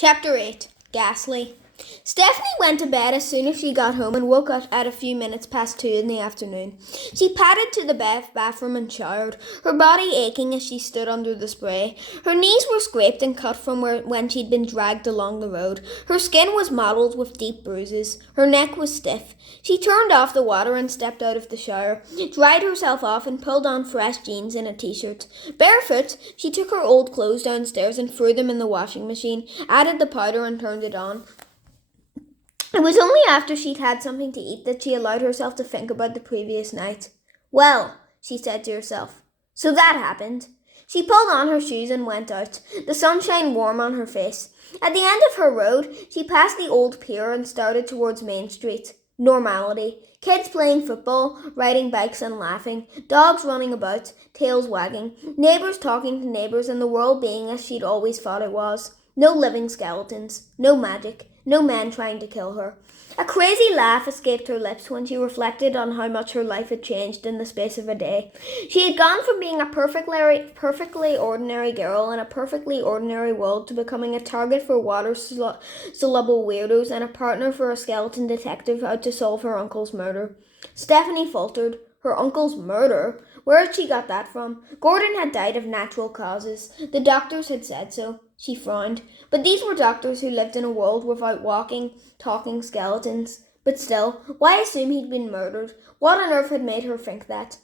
Chapter 8. Ghastly. Stephanie went to bed as soon as she got home and woke up at a few minutes past 2 in the afternoon. She padded to the bathroom and showered, her body aching as she stood under the spray. Her knees were scraped and cut from when she'd been dragged along the road. Her skin was mottled with deep bruises. Her neck was stiff. She turned off the water and stepped out of the shower, dried herself off and pulled on fresh jeans and a t-shirt. Barefoot, she took her old clothes downstairs and threw them in the washing machine, added the powder and turned it on. It was only after she'd had something to eat that she allowed herself to think about the previous night. Well, she said to herself, so that happened. She pulled on her shoes and went out, the sunshine warm on her face. At the end of her road, she passed the old pier and started towards Main Street. Normality. Kids playing football, riding bikes and laughing, dogs running about, tails wagging, neighbours talking to neighbours and the world being as she'd always thought it was. No living skeletons, no magic. No man trying to kill her. A crazy laugh escaped her lips when she reflected on how much her life had changed in the space of a day. She had gone from being a perfectly ordinary girl in a perfectly ordinary world to becoming a target for water-soluble weirdos and a partner for a skeleton detective out to solve her uncle's murder. Stephanie faltered. Her uncle's murder? Where had she got that from? Gordon had died of natural causes. The doctors had said so. She frowned. But these were doctors who lived in a world without walking, talking skeletons. But still, why assume he'd been murdered? What on earth had made her think that?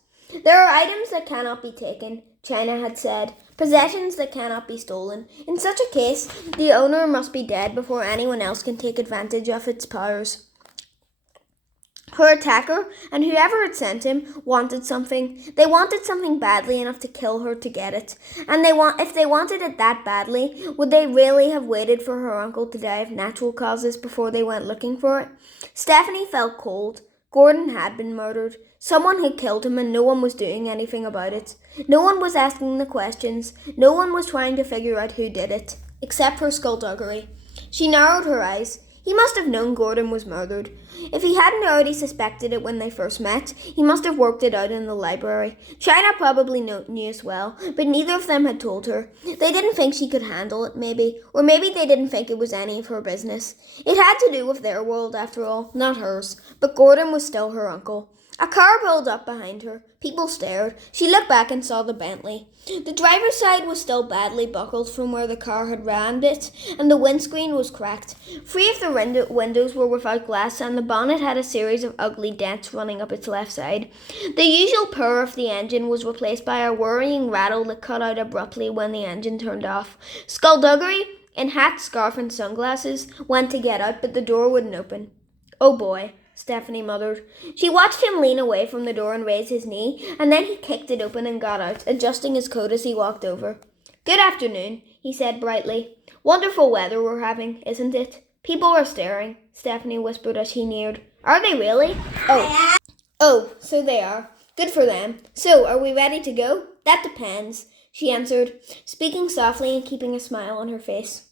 There are items that cannot be taken, China had said. Possessions that cannot be stolen. In such a case, the owner must be dead before anyone else can take advantage of its powers. Her attacker, and whoever had sent him, wanted something. They wanted something badly enough to kill her to get it. And if they wanted it that badly, would they really have waited for her uncle to die of natural causes before they went looking for it? Stephanie felt cold. Gordon had been murdered. Someone had killed him and no one was doing anything about it. No one was asking the questions. No one was trying to figure out who did it. Except for skulduggery. She narrowed her eyes. He must have known Gordon was murdered. If he hadn't already suspected it when they first met, he must have worked it out in the library. China probably knew as well, but neither of them had told her. They didn't think she could handle it, maybe. Or maybe they didn't think it was any of her business. It had to do with their world, after all, not hers. But Gordon was still her uncle. A car pulled up behind her. People stared. She looked back and saw the Bentley. The driver's side was still badly buckled from where the car had rammed it, and the windscreen was cracked. 3 of the windows were without glass, and the bonnet had a series of ugly dents running up its left side. The usual purr of the engine was replaced by a worrying rattle that cut out abruptly when the engine turned off. Skulduggery, in hat, scarf, and sunglasses, went to get out, but the door wouldn't open. Oh boy, Stephanie muttered. She watched him lean away from the door and raise his knee, and then he kicked it open and got out, adjusting his coat as he walked over. Good afternoon, he said brightly. Wonderful weather we're having, isn't it? People are staring, Stephanie whispered as he neared. Are they really? Oh, so they are. Good for them. So, are we ready to go? That depends, she answered, speaking softly and keeping a smile on her face.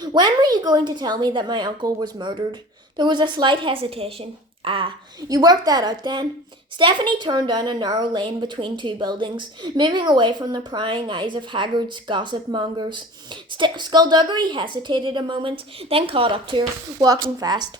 When were you going to tell me that my uncle was murdered? There was a slight hesitation. Ah, you worked that out then? Stephanie turned down a narrow lane between 2 buildings, moving away from the prying eyes of haggard gossip mongers. Skulduggery hesitated a moment, then caught up to her, walking fast.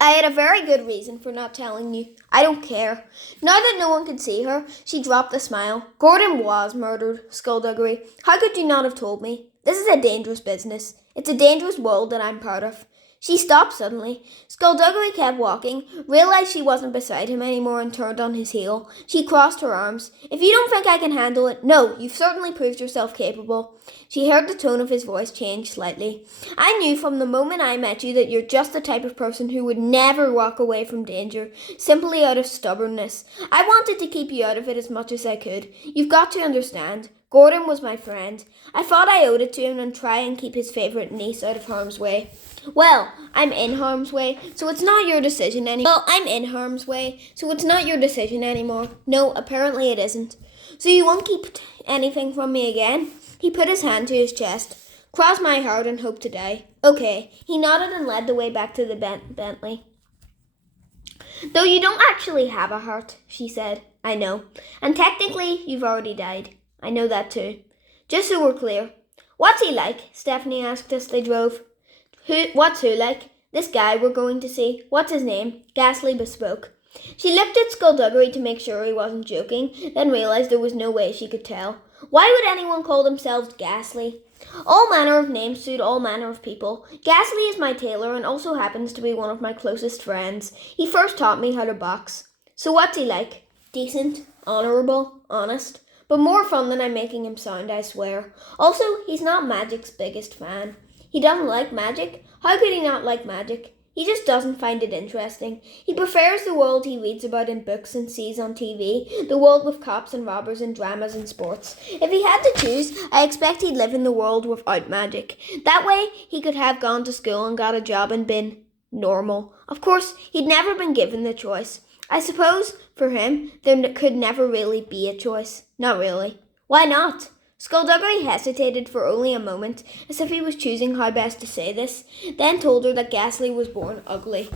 I had a very good reason for not telling you. I don't care. Now that no one could see her, she dropped the smile. Gordon was murdered, Skulduggery. How could you not have told me? This is a dangerous business. It's a dangerous world that I'm part of. She stopped suddenly. Skulduggery kept walking, realized she wasn't beside him anymore and turned on his heel. She crossed her arms. If you don't think I can handle it, no, you've certainly proved yourself capable. She heard the tone of his voice change slightly. I knew from the moment I met you that you're just the type of person who would never walk away from danger, simply out of stubbornness. I wanted to keep you out of it as much as I could. You've got to understand. Gordon was my friend. I thought I owed it to him and try and keep his favourite niece out of harm's way. Well, I'm in harm's way, so it's not your decision anymore. No, apparently it isn't. So you won't keep anything from me again? He put his hand to his chest. Cross my heart and hope to die. Okay. He nodded and led the way back to the Bentley. Though you don't actually have a heart, she said. I know. And technically, you've already died. I know that too. Just so we're clear, What's he like? Stephanie asked as they drove. What's who like? This guy we're going to see. What's his name? Ghastly bespoke. She looked at Skulduggery to make sure he wasn't joking, then realised there was no way she could tell. Why would anyone call themselves Ghastly? All manner of names suit all manner of people. Ghastly is my tailor and also happens to be one of my closest friends. He first taught me how to box. So what's he like? Decent, honourable, honest. But more fun than I'm making him sound, I swear. Also, he's not Magic's biggest fan. He doesn't like magic? How could he not like magic? He just doesn't find it interesting. He prefers the world he reads about in books and sees on TV, the world with cops and robbers and dramas and sports. If he had to choose, I expect he'd live in the world without magic. That way, he could have gone to school and got a job and been normal. Of course, he'd never been given the choice. I suppose, for him, there could never really be a choice. Not really. Why not? Skulduggery hesitated for only a moment, as if he was choosing how best to say this, then told her that Ghastly was born ugly.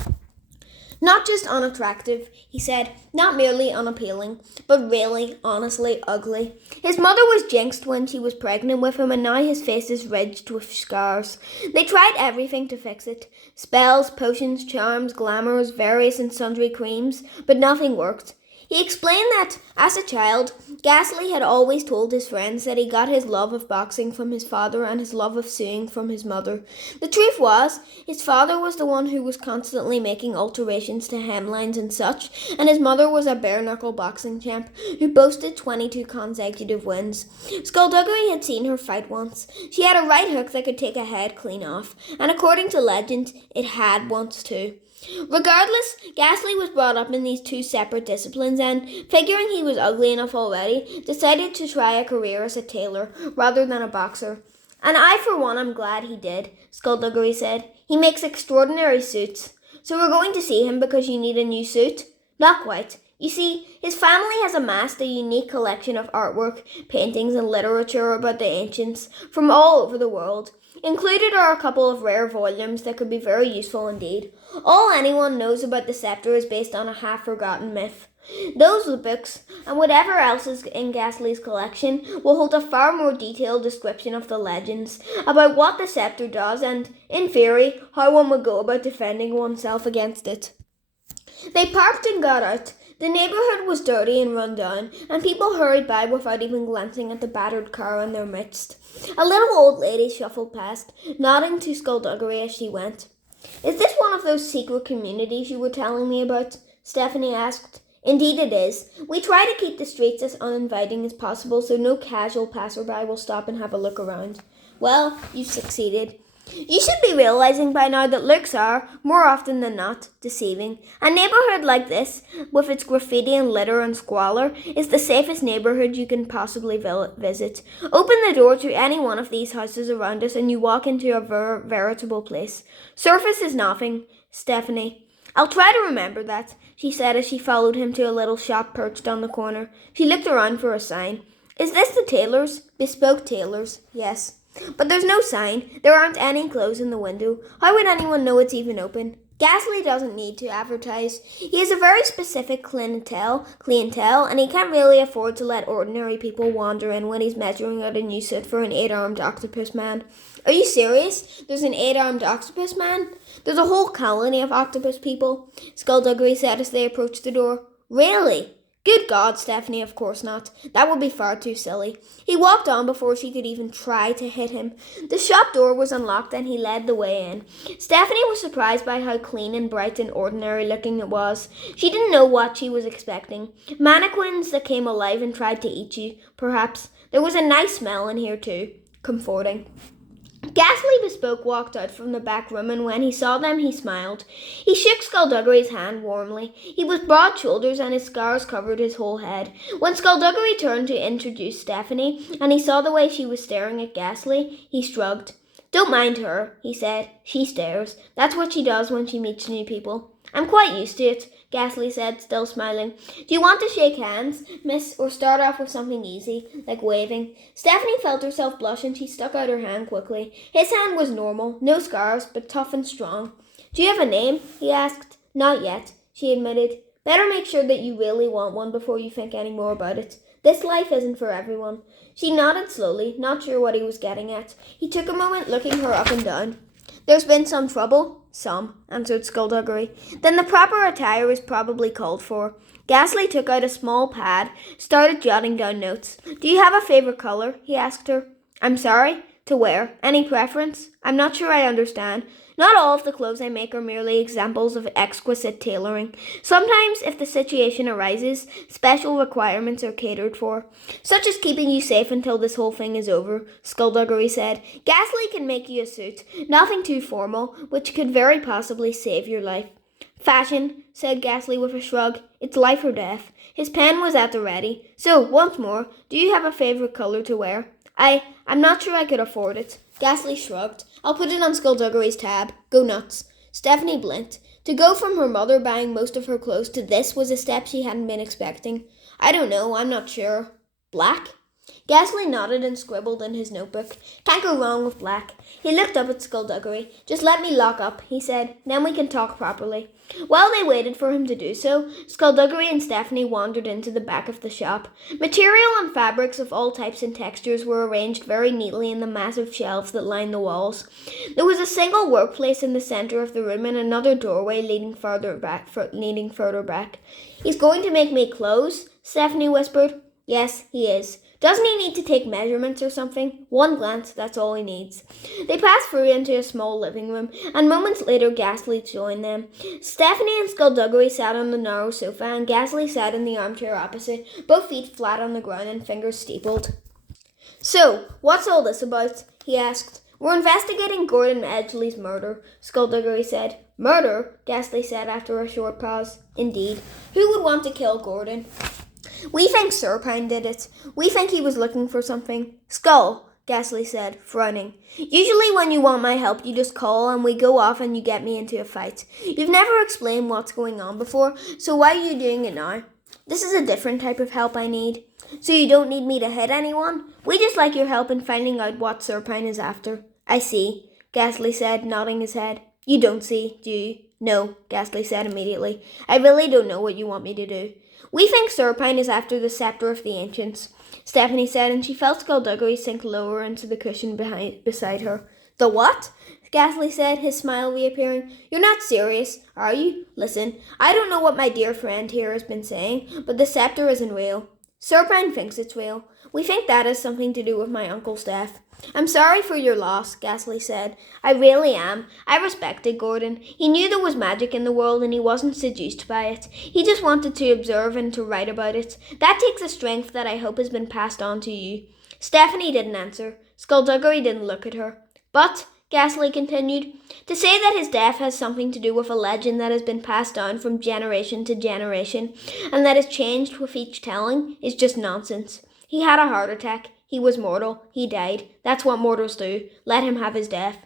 Not just unattractive, he said, not merely unappealing, but really, honestly ugly. His mother was jinxed when she was pregnant with him, and now his face is ridged with scars. They tried everything to fix it. Spells, potions, charms, glamours, various and sundry creams, but nothing worked. He explained that, as a child, Ghastly had always told his friends that he got his love of boxing from his father and his love of sewing from his mother. The truth was, his father was the one who was constantly making alterations to hemlines and such, and his mother was a bare-knuckle boxing champ who boasted 22 consecutive wins. Skulduggery had seen her fight once. She had a right hook that could take a head clean off, and according to legend, it had once too. Regardless, Ghastly was brought up in these two separate disciplines and, figuring he was ugly enough already, decided to try a career as a tailor rather than a boxer. And I, for one, am glad he did, Skulduggery said. He makes extraordinary suits. So we're going to see him because you need a new suit? Not quite. You see, his family has amassed a unique collection of artwork, paintings and literature about the ancients from all over the world. Included are a couple of rare volumes that could be very useful indeed. All anyone knows about the scepter is based on a half-forgotten myth. Those books, and whatever else is in Ghastly's collection, will hold a far more detailed description of the legends, about what the scepter does and, in theory, how one would go about defending oneself against it. They parked and got out. The neighbourhood was dirty and run down, and people hurried by without even glancing at the battered car in their midst. A little old lady shuffled past, nodding to Skulduggery as she went. Is this one of those secret communities you were telling me about? Stephanie asked. Indeed it is. We try to keep the streets as uninviting as possible so no casual passerby will stop and have a look around. Well, you've succeeded. You should be realising by now that looks are, more often than not, deceiving. A neighbourhood like this, with its graffiti and litter and squalor, is the safest neighbourhood you can possibly visit. Open the door to any one of these houses around us and you walk into a veritable place. Surface is nothing, Stephanie. I'll try to remember that, she said as she followed him to a little shop perched on the corner. She looked around for a sign. Is this the tailor's? Bespoke tailors, yes. But there's no sign. There aren't any clothes in the window. How would anyone know it's even open? Ghastly doesn't need to advertise. He has a very specific clientele, and he can't really afford to let ordinary people wander in when he's measuring out a new suit for an 8-armed octopus man. Are you serious? There's an 8-armed octopus man? There's a whole colony of octopus people, Skulduggery said as they approached the door. Really? Good God, Stephanie, of course not. That would be far too silly. He walked on before she could even try to hit him. The shop door was unlocked and he led the way in. Stephanie was surprised by how clean and bright and ordinary looking it was. She didn't know what she was expecting. Mannequins that came alive and tried to eat you, perhaps. There was a nice smell in here too. Comforting. Ghastly Bespoke walked out from the back room, and when he saw them, he smiled. He shook Skulduggery's hand warmly. He was broad-shouldered, and his scars covered his whole head. When Skulduggery turned to introduce Stephanie, and he saw the way she was staring at Ghastly, he shrugged. Don't mind her, he said. She stares. That's what she does when she meets new people. I'm quite used to it, Ghastly said, still smiling. Do you want to shake hands, miss, or start off with something easy, like waving? Stephanie felt herself blush and she stuck out her hand quickly. His hand was normal, no scars, but tough and strong. Do you have a name? He asked. Not yet, she admitted. Better make sure that you really want one before you think any more about it. This life isn't for everyone. She nodded slowly, not sure what he was getting at. He took a moment looking her up and down. There's been some trouble? Some, answered Skulduggery. Then the proper attire is probably called for. Ghastly took out a small pad, started jotting down notes. Do you have a favourite colour? He asked her. I'm sorry? To wear? Any preference? I'm not sure I understand. Not all of the clothes I make are merely examples of exquisite tailoring. Sometimes, if the situation arises, special requirements are catered for, such as keeping you safe until this whole thing is over, Skulduggery said. Ghastly can make you a suit, nothing too formal, which could very possibly save your life. Fashion, said Ghastly with a shrug. It's life or death. His pen was at the ready. So, once more, do you have a favourite colour to wear? I'm not sure I could afford it. Ghastly shrugged. I'll put it on Skulduggery's tab. Go nuts. Stephanie blinked. To go from her mother buying most of her clothes to this was a step she hadn't been expecting. I don't know, I'm not sure. Black? Ghastly nodded and scribbled in his notebook. Can't go wrong with black. He looked up at Skulduggery. Just let me lock up, he said. Then we can talk properly. While they waited for him to do so, Skulduggery and Stephanie wandered into the back of the shop. Material and fabrics of all types and textures were arranged very neatly in the massive shelves that lined the walls. There was a single workplace in the centre of the room and another doorway leading further back. He's going to make me clothes? Stephanie whispered. Yes, he is. Doesn't he need to take measurements or something? One glance, that's all he needs. They passed through into a small living room, and moments later Ghastly joined them. Stephanie and Skulduggery sat on the narrow sofa, and Ghastly sat in the armchair opposite, both feet flat on the ground and fingers steepled. So, what's all this about? He asked. We're investigating Gordon Edgley's murder, Skulduggery said. Murder? Ghastly said after a short pause. Indeed. Who would want to kill Gordon? We think Serpine did it. We think he was looking for something. Skull, Ghastly said, frowning. Usually when you want my help, you just call and we go off and you get me into a fight. You've never explained what's going on before, so why are you doing it now? This is a different type of help I need. So you don't need me to hit anyone? We just like your help in finding out what Serpine is after. I see, Ghastly said, nodding his head. You don't see, do you? No, Ghastly said immediately. I really don't know what you want me to do. We think Serpine is after the sceptre of the ancients, Stephanie said, and she felt Skulduggery sink lower into the cushion beside her. The what? Ghastly said, his smile reappearing. You're not serious, are you? Listen, I don't know what my dear friend here has been saying, but the sceptre isn't real. Serpine thinks it's real. We think that has something to do with my uncle's death. I'm sorry for your loss, Ghastly said. I really am. I respected Gordon. He knew there was magic in the world and he wasn't seduced by it. He just wanted to observe and to write about it. That takes a strength that I hope has been passed on to you. Stephanie didn't answer. Skulduggery didn't look at her. But, Ghastly continued, to say that his death has something to do with a legend that has been passed down from generation to generation and that has changed with each telling is just nonsense. He had a heart attack. He was mortal. He died. That's what mortals do. Let him have his death.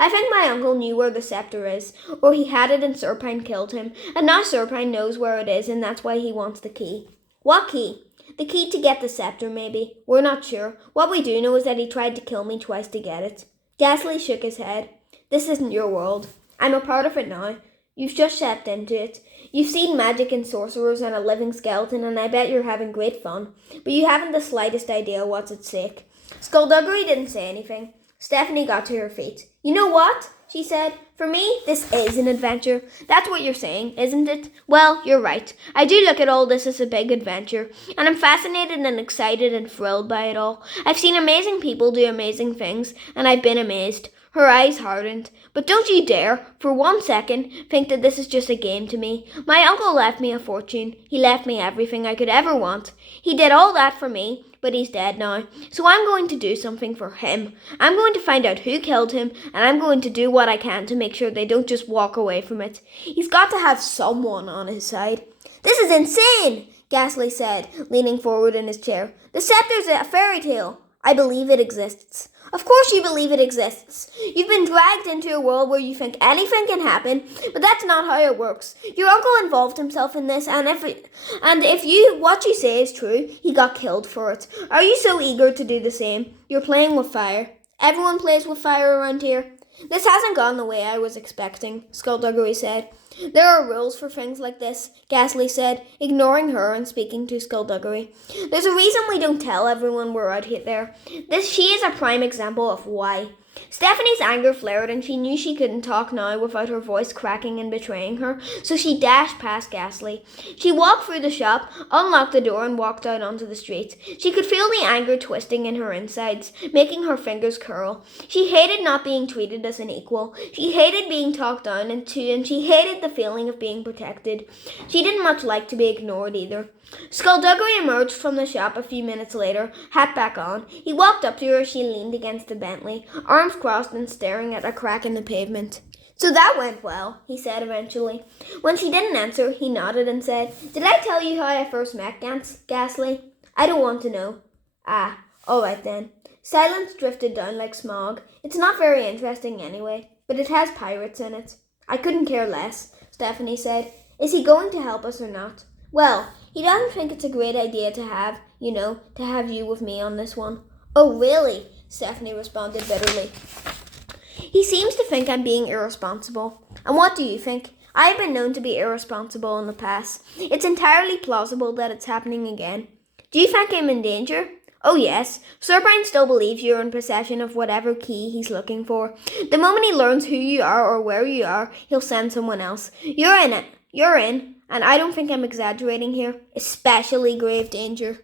I think my uncle knew where the sceptre is, or he had it and Serpine killed him, and now Serpine knows where it is and that's why he wants the key. What key? The key to get the sceptre, maybe. We're not sure. What we do know is that he tried to kill me twice to get it. Ghastly shook his head. This isn't your world. I'm a part of it now. You've just stepped into it. You've seen magic and sorcerers and a living skeleton, and I bet you're having great fun. But you haven't the slightest idea what's at stake. Skulduggery didn't say anything. Stephanie got to her feet. You know what? She said. For me, this is an adventure. That's what you're saying, isn't it? Well, you're right. I do look at all this as a big adventure, and I'm fascinated and excited and thrilled by it all. I've seen amazing people do amazing things, and I've been amazed. Her eyes hardened. But don't you dare, for 1 second, think that this is just a game to me. My uncle left me a fortune. He left me everything I could ever want. He did all that for me, but he's dead now. So I'm going to do something for him. I'm going to find out who killed him, and I'm going to do what I can to make sure they don't just walk away from it. He's got to have someone on his side. This is insane, Ghastly said, leaning forward in his chair. The scepter's a fairy tale. I believe it exists. Of course you believe it exists. You've been dragged into a world where you think anything can happen, but that's not how it works. Your uncle involved himself in this, and if what you say is true, he got killed for it. Are you so eager to do the same? You're playing with fire. Everyone plays with fire around here. This hasn't gone the way I was expecting, Skulduggery said. There are rules for things like this, Ghastly said, ignoring her and speaking to Skulduggery. There's a reason we don't tell everyone we're out there. She is a prime example of why. Stephanie's anger flared and she knew she couldn't talk now without her voice cracking and betraying her, so she dashed past Ghastly. She walked through the shop, unlocked the door and walked out onto the street. She could feel the anger twisting in her insides, making her fingers curl. She hated not being treated as an equal. She hated being talked down to, and she hated the feeling of being protected. She didn't much like to be ignored either. Skulduggery emerged from the shop a few minutes later, hat back on. He walked up to her as she leaned against the Bentley, arms crossed and staring at a crack in the pavement. So that went well, he said eventually. When she didn't answer, he nodded and said, Did I tell you how I first met Ghastly? I don't want to know. Ah, all right then. Silence drifted down like smog. It's not very interesting anyway, but it has pirates in it. I couldn't care less, Stephanie said. Is he going to help us or not? Well, he doesn't think it's a great idea to have you with me on this one. Oh, really? Stephanie responded bitterly. He seems to think I'm being irresponsible. And what do you think? I have been known to be irresponsible in the past. It's entirely plausible that it's happening again. Do you think I'm in danger? Oh yes, Sir Brian still believes you're in possession of whatever key he's looking for. The moment he learns who you are or where you are, he'll send someone else. You're in it. You're in. And I don't think I'm exaggerating here. Especially grave danger.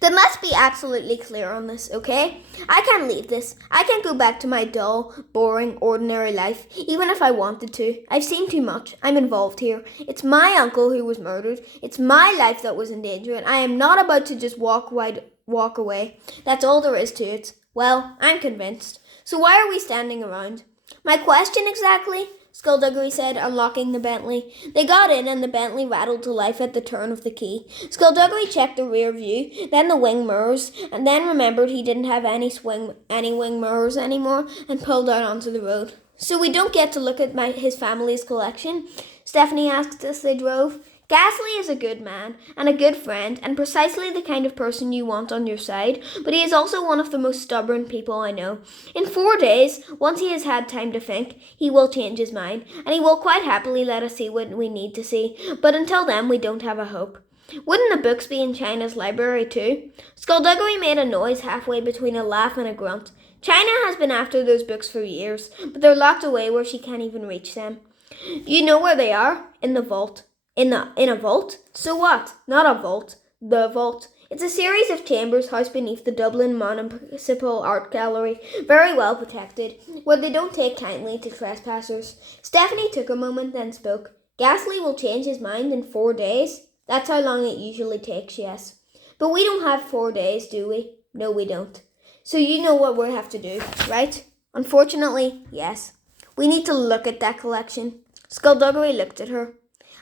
Then let's be absolutely clear on this, okay? I can't leave this. I can't go back to my dull, boring, ordinary life, even if I wanted to. I've seen too much. I'm involved here. It's my uncle who was murdered. It's my life that was in danger, and I am not about to just walk away. That's all there is to it. Well, I'm convinced. So why are we standing around? My question exactly? Skulduggery said, unlocking the Bentley. They got in and the Bentley rattled to life at the turn of the key. Skulduggery checked the rear view, then the wing mirrors, and then remembered he didn't have any wing mirrors anymore and pulled out onto the road. So we don't get to look at his family's collection? Stephanie asked as they drove. Ghastly is a good man and a good friend and precisely the kind of person you want on your side, but he is also one of the most stubborn people I know. In 4 days, once he has had time to think, he will change his mind, and he will quite happily let us see what we need to see, but until then we don't have a hope. Wouldn't the books be in China's library too? Skulduggery made a noise halfway between a laugh and a grunt. China has been after those books for years, but they're locked away where she can't even reach them. You know where they are? In the vault. In a vault? So what? Not a vault. The vault. It's a series of chambers housed beneath the Dublin Municipal Art Gallery, very well protected, where they don't take kindly to trespassers. Stephanie took a moment, then spoke. Ghastly will change his mind in 4 days? That's how long it usually takes, yes. But we don't have 4 days, do we? No, we don't. So you know what we have to do, right? Unfortunately, yes. We need to look at that collection. Skulduggery looked at her.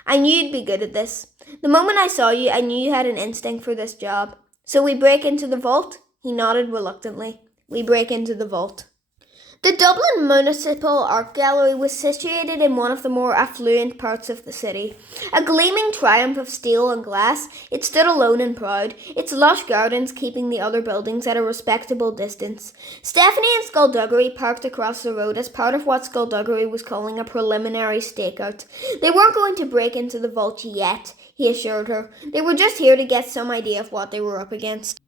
I knew you'd be good at this. The moment I saw you, I knew you had an instinct for this job. So we break into the vault? He nodded reluctantly. We break into the vault. The Dublin Municipal Art Gallery was situated in one of the more affluent parts of the city. A gleaming triumph of steel and glass, it stood alone and proud, its lush gardens keeping the other buildings at a respectable distance. Stephanie and Skulduggery parked across the road as part of what Skulduggery was calling a preliminary stakeout. They weren't going to break into the vault yet, he assured her. They were just here to get some idea of what they were up against.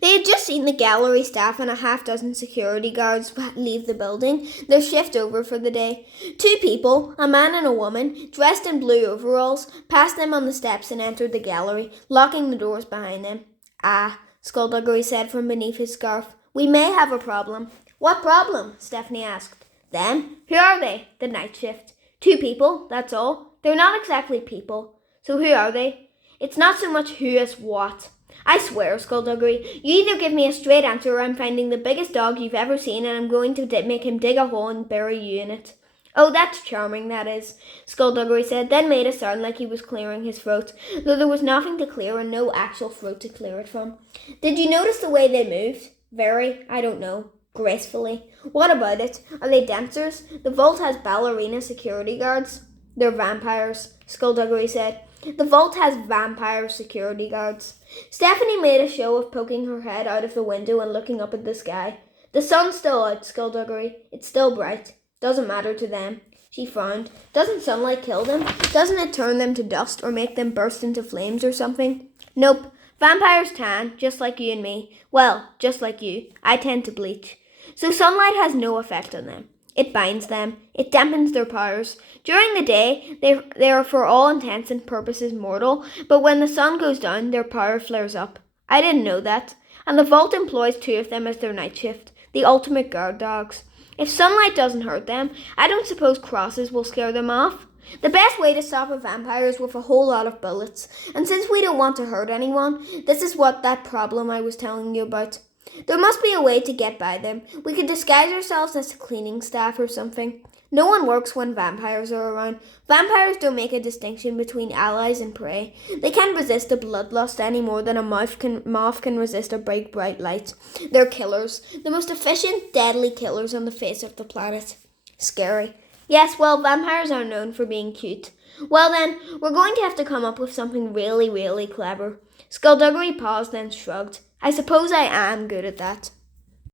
They had just seen the gallery staff and a half-dozen security guards leave the building, their shift over for the day. 2 people, a man and a woman, dressed in blue overalls, passed them on the steps and entered the gallery, locking the doors behind them. Ah, Skulduggery said from beneath his scarf. We may have a problem. What problem? Stephanie asked. Them? Who are they? The night shift. 2 people, that's all. They're not exactly people. So who are they? It's not so much who as what. I swear, Skulduggery, you either give me a straight answer or I'm finding the biggest dog you've ever seen and I'm going to make him dig a hole and bury you in it. Oh, that's charming, that is, Skulduggery said, then made a sound like he was clearing his throat, though there was nothing to clear and no actual throat to clear it from. Did you notice the way they moved? Very, I don't know, gracefully. What about it? Are they dancers? The vault has ballerina security guards. They're vampires, Skulduggery said. The vault has vampire security guards. Stephanie made a show of poking her head out of the window and looking up at the sky. The sun's still out, Skulduggery. It's still bright. Doesn't matter to them. She frowned. Doesn't sunlight kill them? Doesn't it turn them to dust or make them burst into flames or something? Nope. Vampires tan, just like you and me. Well, just like you. I tend to bleach. So sunlight has no effect on them. It binds them. It dampens their powers. During the day, they are for all intents and purposes mortal, but when the sun goes down, their power flares up. I didn't know that. And the vault employs 2 of them as their night shift, the ultimate guard dogs. If sunlight doesn't hurt them, I don't suppose crosses will scare them off. The best way to stop a vampire is with a whole lot of bullets. And since we don't want to hurt anyone, this is what that problem I was telling you about. There must be a way to get by them. We could disguise ourselves as cleaning staff or something. No one works when vampires are around. Vampires don't make a distinction between allies and prey. They can't resist a bloodlust any more than a moth can resist a bright light. They're killers. The most efficient, deadly killers on the face of the planet. Scary. Yes, well, vampires are known for being cute. Well then, we're going to have to come up with something really, really clever. Skulduggery paused, then shrugged. I suppose I am good at that.